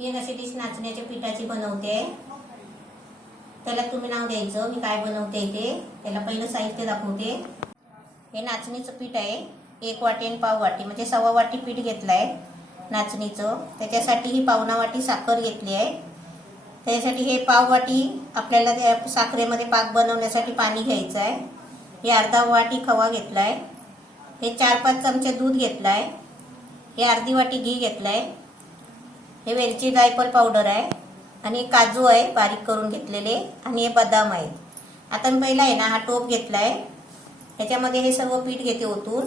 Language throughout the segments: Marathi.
मी एक अशी डिश नाचण्याच्या पिठाची बनवते। त्याला तुम्ही नाव द्यायचं मी काय बनवते ते। त्याला पहिलं साहित्य दाखवते। हे नाचणीचं पीठ आहे, 1 वाटी आणि पाव वाटी म्हणजे 1.25 वाटी पीठ घेतलंय नाचणीचं। त्याच्यासाठी ही पावणा वाटी साखर घेतली आहे। त्याच्यासाठी हे पाव वाटी आपल्याला त्या साखरेमध्ये पाक बनवण्यासाठी पाणी घ्यायचं आहे। हे अर्धा वाटी खवा घेतलाय। हे 4-5 चमचे दूध घेतलाय। हे अर्धी वाटी घी घेतलाय। हे वेलची जायफळ पावडर आहे आणि काजू आहे बारीक करून घेतलेले आणि हे बदाम आहेत। आता मी पहिला आहे ना हा टोप घेतलाय, त्याच्यामध्ये हे सर्व पीठ घेते ओतून।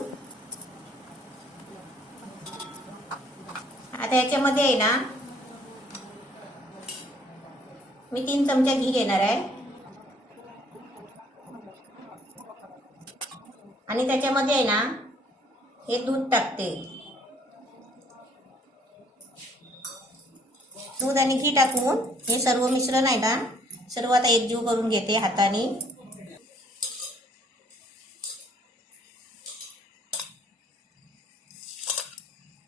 आता याच्यामध्ये आहे ना मी 3 चमचे घी घेणार आहे आणि त्याच्यामध्ये आहे ना हे दूध टाकते। दूध आणि घी टाकून हे सर्व मिश्रण आहे ना सर्व आता एकजीव करून घेते हाताने।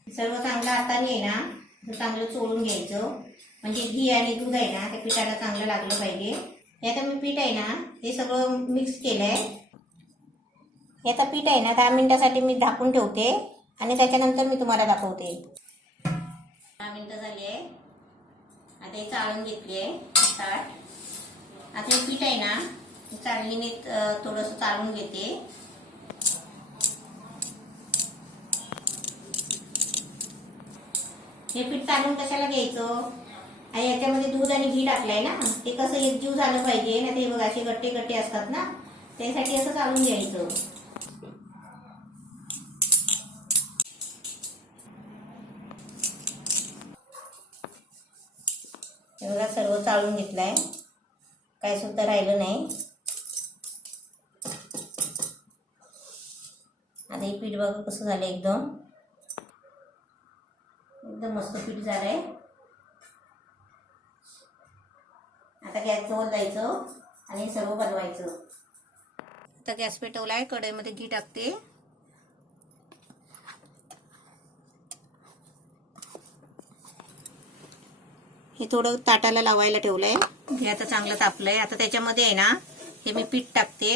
सर्व चांगलं हाताने आहे ना चांगलं चोळून घ्यायचं, म्हणजे घी आणि दूध आहे ना त्या पिठाला चांगलं लागलं पाहिजे। आता मी पीठ आहे ना हे सगळं मिक्स केलंय। याचा पीठ आहे ना 10 मिनिटासाठी मी झाकून ठेवते आणि त्याच्यानंतर मी तुम्हाला दाखवते। 10 मिनिटं झाली आहे। आता हे चाळून घेतली आहे ताट। आता हे पीठ आहे ना चाळणीने थोडंसं चाळून घेते। हे पीठ चाळून कशाला घ्यायचं, आणि याच्यामध्ये दूध आणि घी टाकलंय ना ते कसं एकजीव झालं पाहिजे ना। ते बघा असे गट्टे गट्टे असतात ना, त्यासाठी असं चाळून घ्यायचं। हे बघा सर्व चाळून घेतलंय, काय सुद्धा राहिलं नाही। आता हे पीठ बघा कसं झालं, एकदम मस्त पीठ झालंय। आता गॅस जवळ जायचं आणि सर्व बनवायचं। आता गॅस पेटवलाय, कढईमध्ये घी टाकते। हे थोडं ताटाला लावायला ठेवलंय, हे आता चांगलं तापलंय। आता त्याच्यामध्ये आहे ना हे मी पीठ टाकते।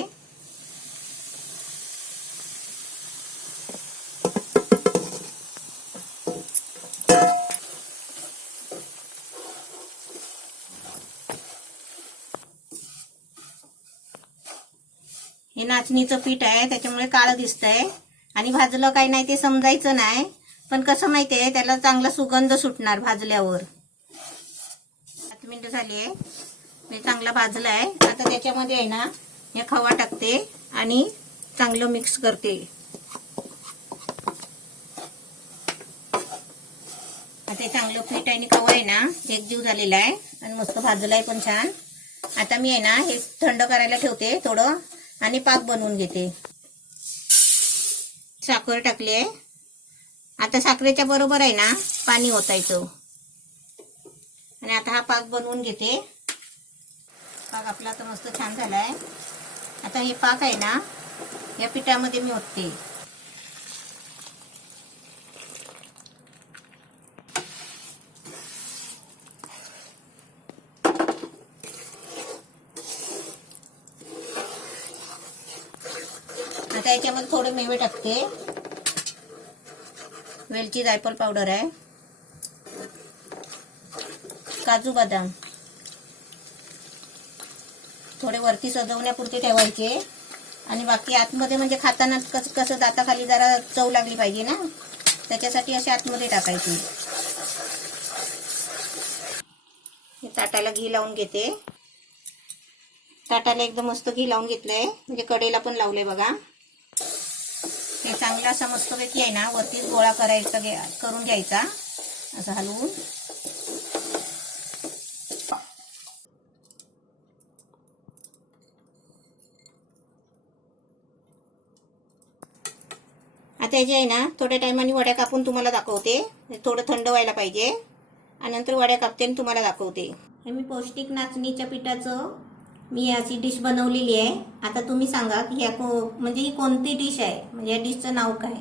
हे नाचणीचं पीठ आहे त्याच्यामुळे काळं दिसतंय आणि भाजलं काही नाही ते समजायचं नाही, पण कसं माहितीये त्याला चांगला सुगंध सुटणार भाजल्यावर। 7 मिनिटं झाली आहे, हे चांगलं भाजलं आहे। आता त्याच्यामध्ये आहे ना हे खवा टाकते आणि चांगलं मिक्स करते। आता चांगलं पीठ आणि खवा आहे ना एकजीव झालेला आहे आणि मस्त भाजलं आहे पण छान। आता मी आहे ना हे थंड करायला ठेवते थोडं आणि पाक बनवून घेते। साखर टाकली आहे। आता साखरेच्या बरोबर आहे ना पाणी ओतायचं आणि आता हा पाक बनवून घेते। पाक आपला तर मस्त छान झालाय। आता हे पाक आहे ना या पिठामध्ये मी ओतते। आता याच्यामध्ये थोडे मेवे टाकते, वेलची जायफळ पावडर आहे, काजू बदाम थोडे वरती सजवण्यापुरते ठेवायचे आणि बाकी आतमध्ये म्हणजे खाताना कसं दाताखाली जरा चव लागली पाहिजे ना, त्याच्यासाठी असे आतमध्ये टाकायचे। ताटाला घी लावून घेते। ताटाला एकदम मस्त घी लावून घेतलंय, म्हणजे कडेला पण लावलंय बघा। हे चांगला असा मस्तपैकी आहे ना वरती गोळा करायचा करून घ्यायचा असं हलवून। आता जे आहे ना थोड्या टायमाने वड्या कापून तुम्हाला दाखवते। थोडं थंड व्हायला पाहिजे आणि नंतर वड्या कापते आणि तुम्हाला दाखवते। हे मी पौष्टिक नाचणीच्या पिठाचं मी अशी डिश बनवलेली आहे। आता तुम्ही सांगा की म्हणजे ही कोणती डिश आहे, म्हणजे या डिशचं नाव काय।